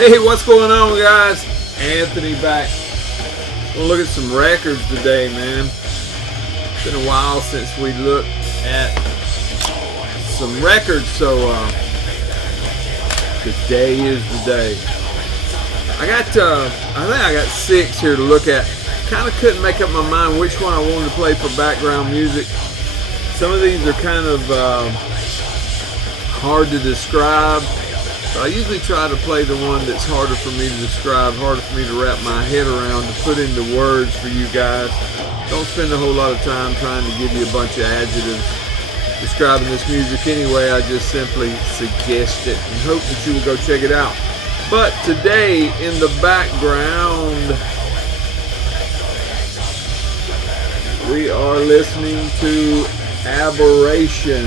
Hey, what's going on, guys? Anthony back. We'll look at some records today, man. It's been a while since we looked at some records, so today is the day. I think I got 6 here to look at. Kind of couldn't make up my mind which one I wanted to play for background music. Some of these are kind of hard to describe. But I usually try to play the one that's harder for me to describe, harder for me to wrap my head around, to put into words for you guys. Don't spend a whole lot of time trying to give you a bunch of adjectives describing this music anyway. I just simply suggest it and hope that you will go check it out. But today in the background, we are listening to Abhorration.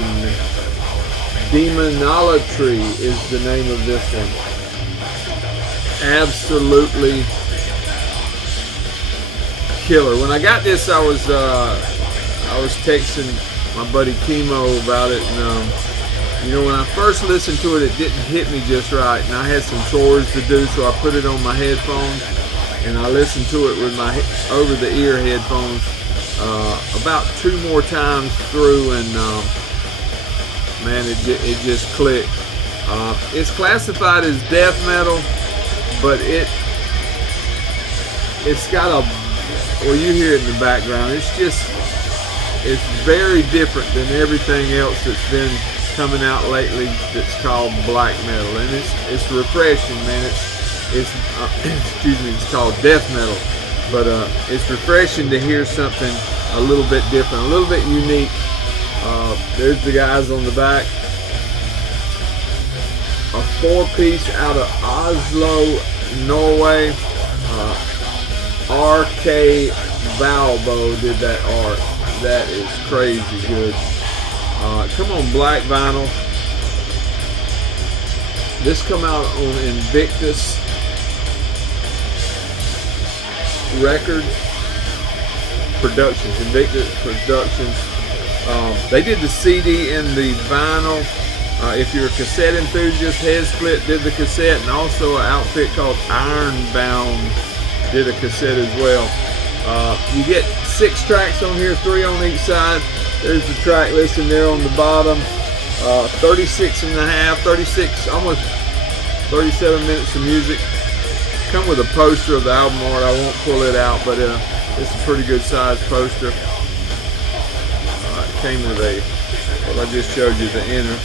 Demonolatry is the name of this one. Absolutely killer. When I got this, I was texting my buddy Chemo about it, and when I first listened to it, it didn't hit me just right, and I had some chores to do, so I put it on my headphones, and I listened to it with my over-the-ear headphones about 2 more times through, and man, it just clicked. It's classified as death metal, but it's got well, you hear it in the background. It's very different than everything else that's been coming out lately that's called black metal, and it's refreshing, man. Excuse me, it's called death metal, but it's refreshing to hear something a little bit different, a little bit unique. There's the guys on the back. A 4-piece out of Oslo, Norway. RK Valbo did that art. That is crazy good. Come on, black vinyl. This come out on Invictus Records Productions. Invictus Productions. They did the CD and the vinyl. If you're a cassette enthusiast, Head Split did the cassette, and also an outfit called Ironbound did a cassette as well. You get 6 tracks on here, 3 on each side. There's the track listing there on the bottom. 36 almost 37 minutes of music. Come with a poster of the album art. I won't pull it out, but it's a pretty good size poster. Came with well, I just showed you the inner.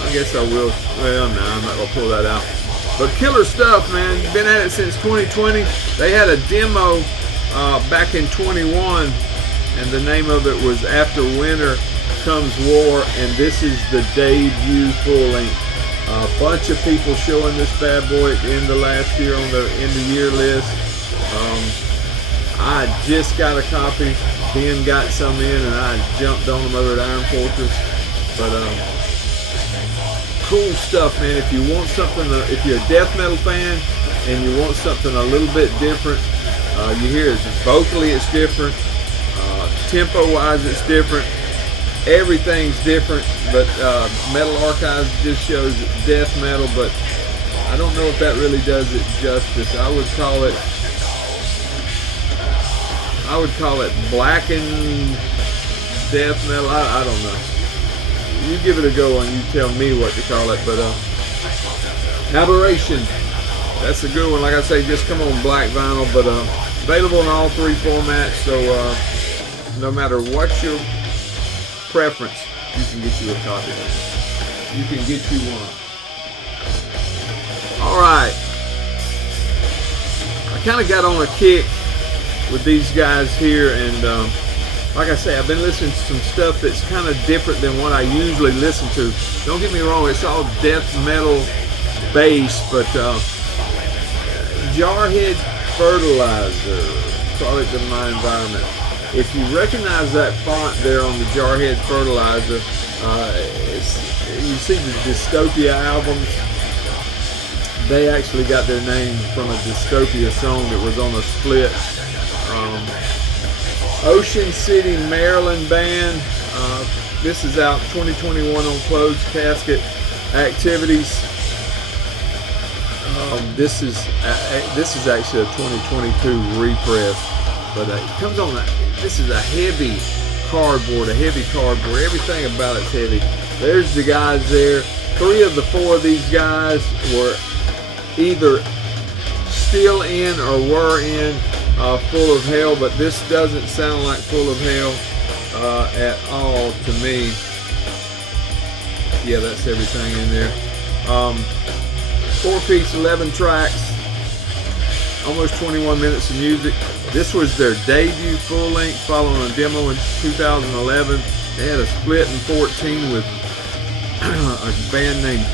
I guess I will. Well, no, I'm not gonna pull that out. But killer stuff, man. Been at it since 2020. They had a demo back in 21, and the name of it was After Winter Comes War, and this is the debut full length. A bunch of people showing this bad boy at the end of last year on the end of year list. I just got a copy. Ben got some in, and I jumped on them over at Iron Fortress. But cool stuff, man. If you want something, if you're a death metal fan and you want something a little bit different, you hear it. Vocally, it's different. Tempo-wise, it's different. Everything's different. But Metal Archives just shows death metal, but I don't know if that really does it justice. I would call it blackened death metal. I don't know. You give it a go and you tell me what to call it. But Abhorration, that's a good one. Like I say, just come on black vinyl, but available in all 3 formats. So no matter what your preference, you can get you a copy of it. You can get you one. All right. I kind of got on a kick with these guys here, and like I say, I've been listening to some stuff that's kind of different than what I usually listen to. Don't get me wrong, it's all death metal based, but Jarhead Fertilizer, product of my environment. If you recognize that font there on the Jarhead Fertilizer, you see the Dystopia albums. They actually got their name from a Dystopia song that was on a split. Ocean City, Maryland band. This is out 2021 on Closed Casket Activities. This is actually a 2022 repress, but it comes on. This is a heavy cardboard, Everything about it's heavy. There's the guys there. 3 of the 4 of these guys were either still in or were in Full of Hell, but this doesn't sound like Full of Hell at all to me. Yeah, that's everything in there. 4-piece, 11 tracks, almost 21 minutes of music. This was their debut full length, following a demo in 2011. They had a split in 14 with a band named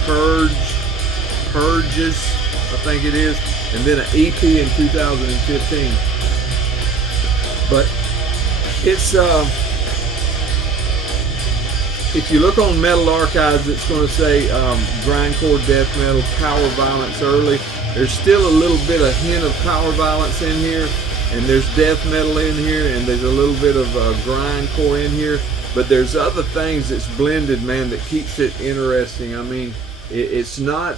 Purges, I think it is, and then an EP in 2015. But it's if you look on Metal Archives, it's going to say grindcore, death metal, power violence early. There's still a little bit of hint of power violence in here, and there's death metal in here, and there's a little bit of grindcore in here. But there's other things that's blended, man, that keeps it interesting. I mean, it's not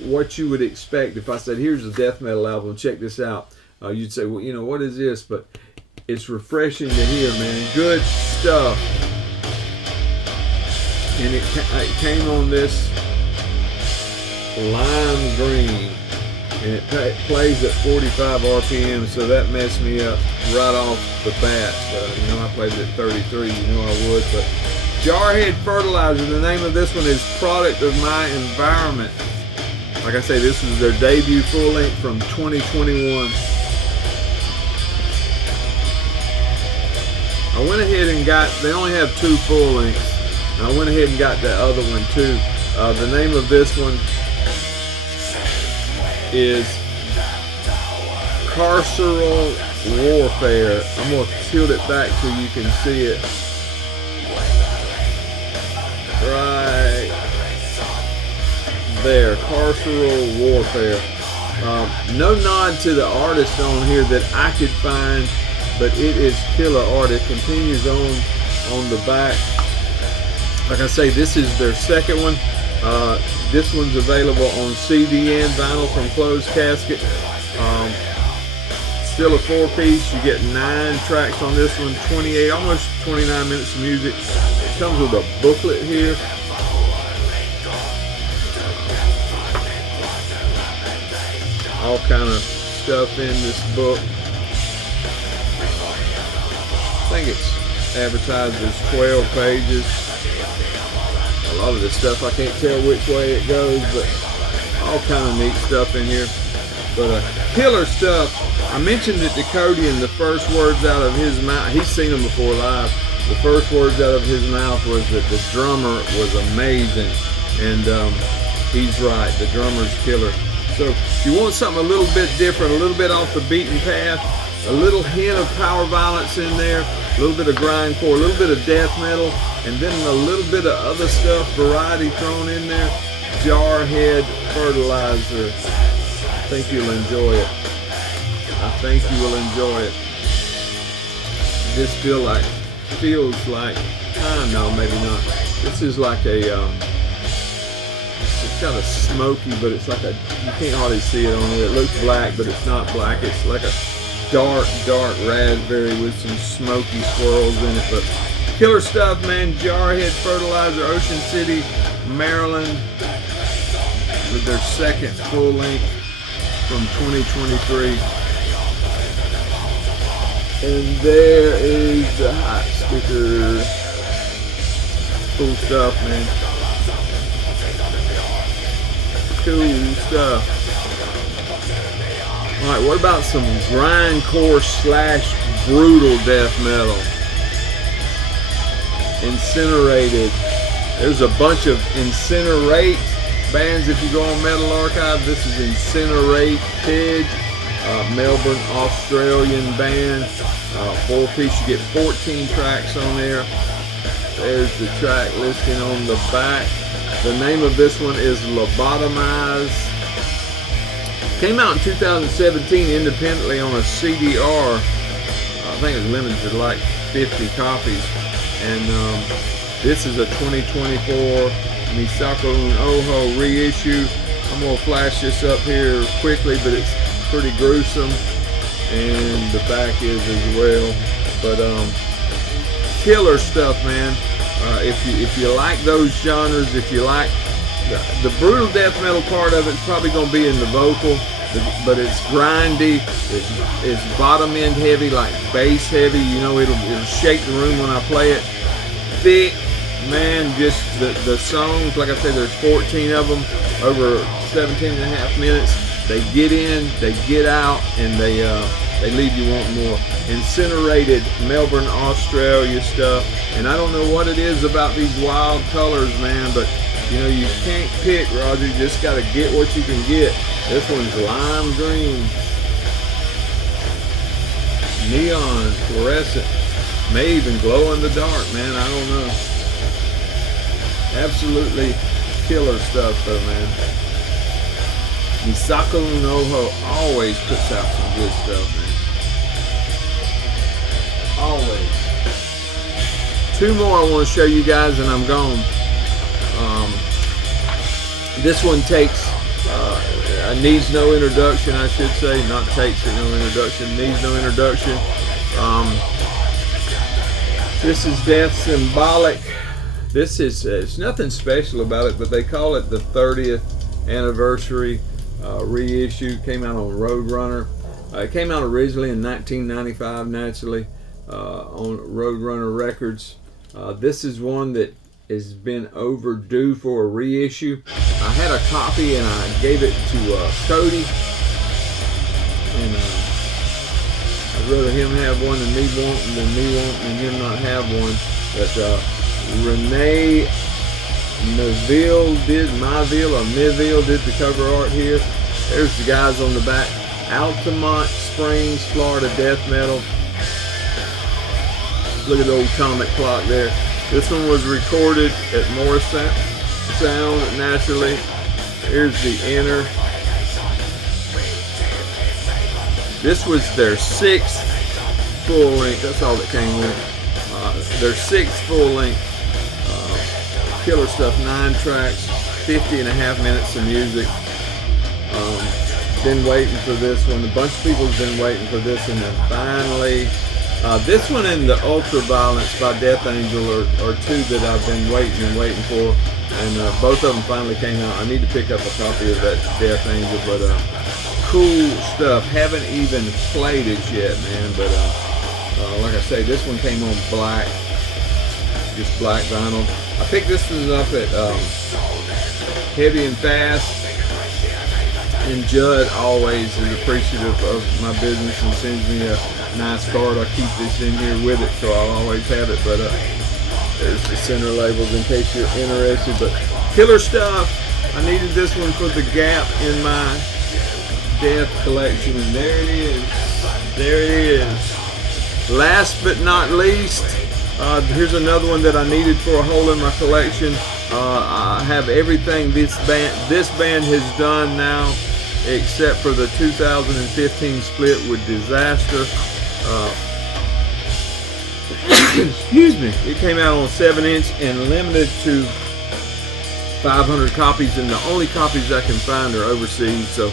what you would expect. If I said, here's a death metal album, check this out, you'd say, well, you know, what is this? But it's refreshing to hear, man. Good stuff. And it came on this lime green, and it plays at 45 RPM, so that messed me up right off the bat. You know, I played it at 33, you know I would. But Jarhead Fertilizer, the name of this one is Product of My Environment. Like I say, this was their debut full length from 2021. I went ahead and they only have 2 full lengths. I went ahead and got the other one too. The name of this one is Carceral Warfare. I'm going to tilt it back so you can see it. Right there, Carceral Warfare. No nod to the artist on here that I could find, but it is killer art. It continues on the back. Like I say, this is their second one. This one's available on CD and vinyl from Closed Casket. Still a 4-piece. You get 9 tracks on this one, 28, almost 29 minutes of music. It comes with a booklet here. All kind of stuff in this book. I think it's advertised as 12 pages. A lot of this stuff I can't tell which way it goes, but all kind of neat stuff in here. But killer stuff. I mentioned it to Cody, and the first words out of his mouth, he's seen them before live. The first words out of his mouth was that the drummer was amazing, and he's right. The drummer's killer. So if you want something a little bit different, a little bit off the beaten path, a little hint of power violence in there, a little bit of grindcore, a little bit of death metal, and then a little bit of other stuff, variety thrown in there, Jarhead Fertilizer. I think you'll enjoy it. I think you will enjoy it. This feels like, no, maybe not. This is like a, it's kind of smoky, but it's like you can't hardly see it on here. It looks black, but it's not black. It's like a dark raspberry with some smoky swirls in it. But killer stuff, man. Jarhead Fertilizer, Ocean City, Maryland, with their second full length from 2023. And there is the hot sticker. Cool stuff, man. Cool stuff. Alright, what about some grindcore / brutal death metal? Incinerated. There's a bunch of Incinerate bands if you go on Metal Archive. This is Incinerated, Melbourne, Australian band. 4-piece, you get 14 tracks on there. There's the track listing on the back. The name of this one is Lobotomise. Came out in 2017 independently on a CDR. I think it's limited to like 50 copies. And this is a 2024 Misako Oho reissue I'm gonna flash this up here quickly, but it's pretty gruesome, and the back is as well. But killer stuff, man. If you like those genres, if you like the brutal death metal part of it's probably gonna be in the vocal, but it's grindy. It's bottom end heavy, like bass heavy. You know, it'll shake the room when I play it. Thick, man. Just the songs, like I said, there's 14 of them, over 17 and a half minutes. They get in, they get out, and they leave you wanting more. Incinerated, Melbourne, Australia stuff. And I don't know what it is about these wild colors, man, but you know, you can't pick, Roger. You just got to get what you can get. This one's lime green, neon, fluorescent, may even glow in the dark, man. I don't know. Absolutely killer stuff, though, man. Misako Noho always puts out some good stuff, man. Always. Two more I want to show you guys, and I'm gone. This one needs no introduction, I should say. Not takes it, no introduction. Needs no introduction. This is Death Symbolic. This is, it's nothing special about it, but they call it the 30th anniversary reissue. Came out on Roadrunner. It came out originally in 1995, naturally, on Roadrunner Records. This is one that has been overdue for a reissue. I had a copy and I gave it to Cody, and I'd rather him have one than me want and him not have one. But Renee Miville did the cover art here. There's the guys on the back. Altamont Springs, Florida death metal. Look at the old atomic clock there. This one was recorded at Morris Sound, naturally. Here's the inner. This was their 6th full length. That's all that came with. Their 6th full length. Killer stuff. 9 tracks, 50 and a half minutes of music. Been waiting for this one. A bunch of people have been waiting for this, and then finally. This one and the Ultraviolence by Death Angel are two that I've been waiting for, and both of them finally came out. I need to pick up a copy of that Death Angel, but cool stuff. Haven't even played it yet, man, but like I say, this one came on black, just black vinyl. I picked this one up at Heavy and Fast, and Judd always is appreciative of my business and sends me a nice card. I keep this in here with it, so I'll always have it. But there's the center labels in case you're interested. But killer stuff. I needed this one for the gap in my death collection, and there it is. There it is. Last but not least, here's another one that I needed for a hole in my collection. I have everything this band has done now, except for the 2015 split with Disaster. Excuse me. It came out on 7-inch and limited to 500 copies, and the only copies I can find are overseas. So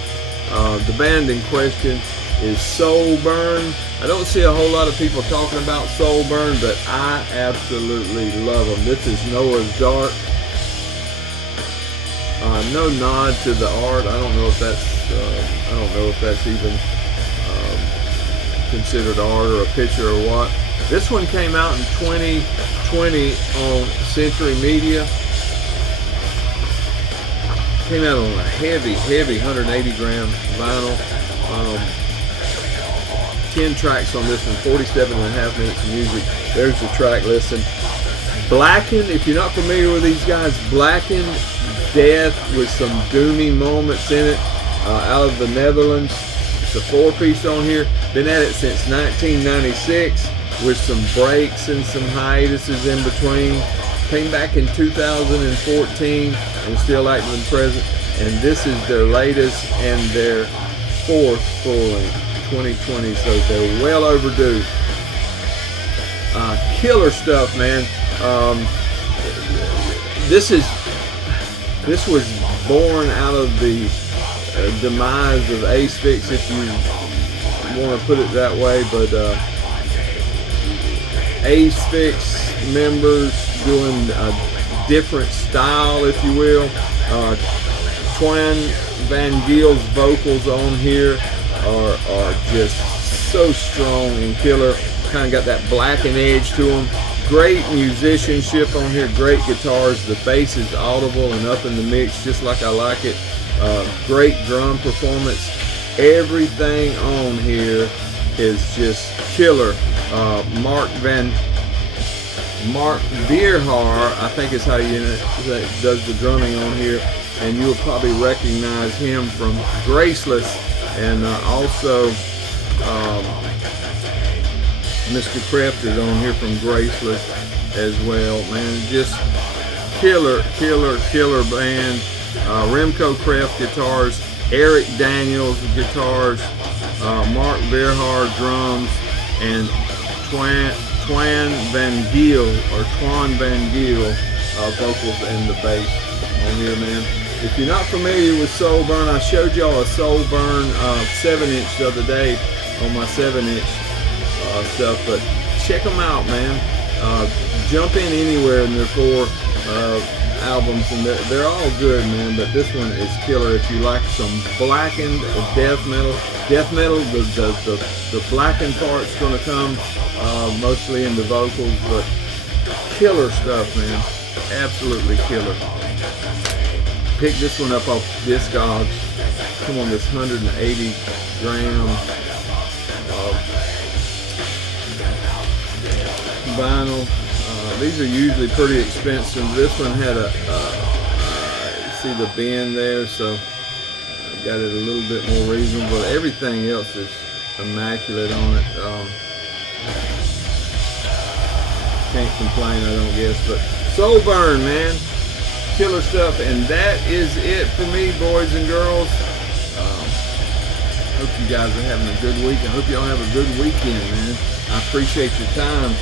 the band in question is Soulburn. I don't see a whole lot of people talking about Soulburn, but I absolutely love them. This is Noah's Ark. No nod to the art. I don't know if that's even considered art or a picture or what. This one came out in 2020 on Century Media. Came out on a heavy 180 gram vinyl. 10 tracks on this one, 47 and a half minutes of music. There's the track listing. Blackened, if you're not familiar with these guys, Blackened Death with some doomy moments in it, out of the Netherlands. It's a 4-piece on here. Been at it since 1996 with some breaks and some hiatuses in between. Came back in 2014 and still active and present. And this is their latest and their 4th full length, 2020. So they're well overdue. Killer stuff, man. This was born out of the demise of Asphyx, if you want to put it that way. But Asphyx members doing a different style, if you will. Twan Van Giel's vocals on here are just so strong and killer. Kind of got that blackened edge to them. Great musicianship on here, great guitars. The bass is audible and up in the mix just like I like it. Great drum performance. Everything on here is just killer. Mark Vierhaar, I think is how you does the drumming on here, and you'll probably recognize him from Graceless, and also Mr. Kreft is on here from Graceless as well. Man, just killer band. Remco Kreft guitars, Eric Daniels guitars, Mark Vierhaar drums, and Twan Van Giel vocals and the bass on here, man. If you're not familiar with Soulburn, I showed y'all a Soulburn 7-inch the other day on my 7-inch stuff, but check them out, man. Jump in anywhere in their 4 albums, and they're all good, man, but this one is killer. If you like some blackened death metal, the blackened part's going to come mostly in the vocals, but killer stuff, man. Absolutely killer. Pick this one up off Discogs. Come on, this 180 gram vinyl. These are usually pretty expensive. This one had see the bend there, so I got it a little bit more reasonable. Everything else is immaculate on it. Can't complain, I don't guess. But Soulburn, man, killer stuff. And that is it for me, boys and girls. Hope you guys are having a good week. I hope y'all have a good weekend, man. I appreciate your time.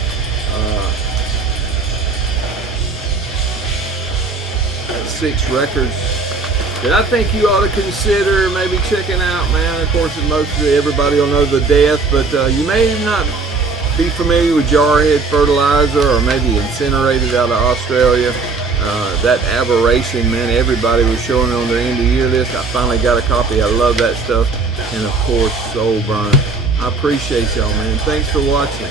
6 records that I think you ought to consider maybe checking out, man. Of course, mostly everybody will know the Death, but you may not be familiar with Jarhead, Fertilizer, or maybe Incinerated out of Australia. That Abhorration, man, everybody was showing it on their end of year list. I finally got a copy. I love that stuff. And of course, Soulburn. I appreciate y'all, man. Thanks for watching.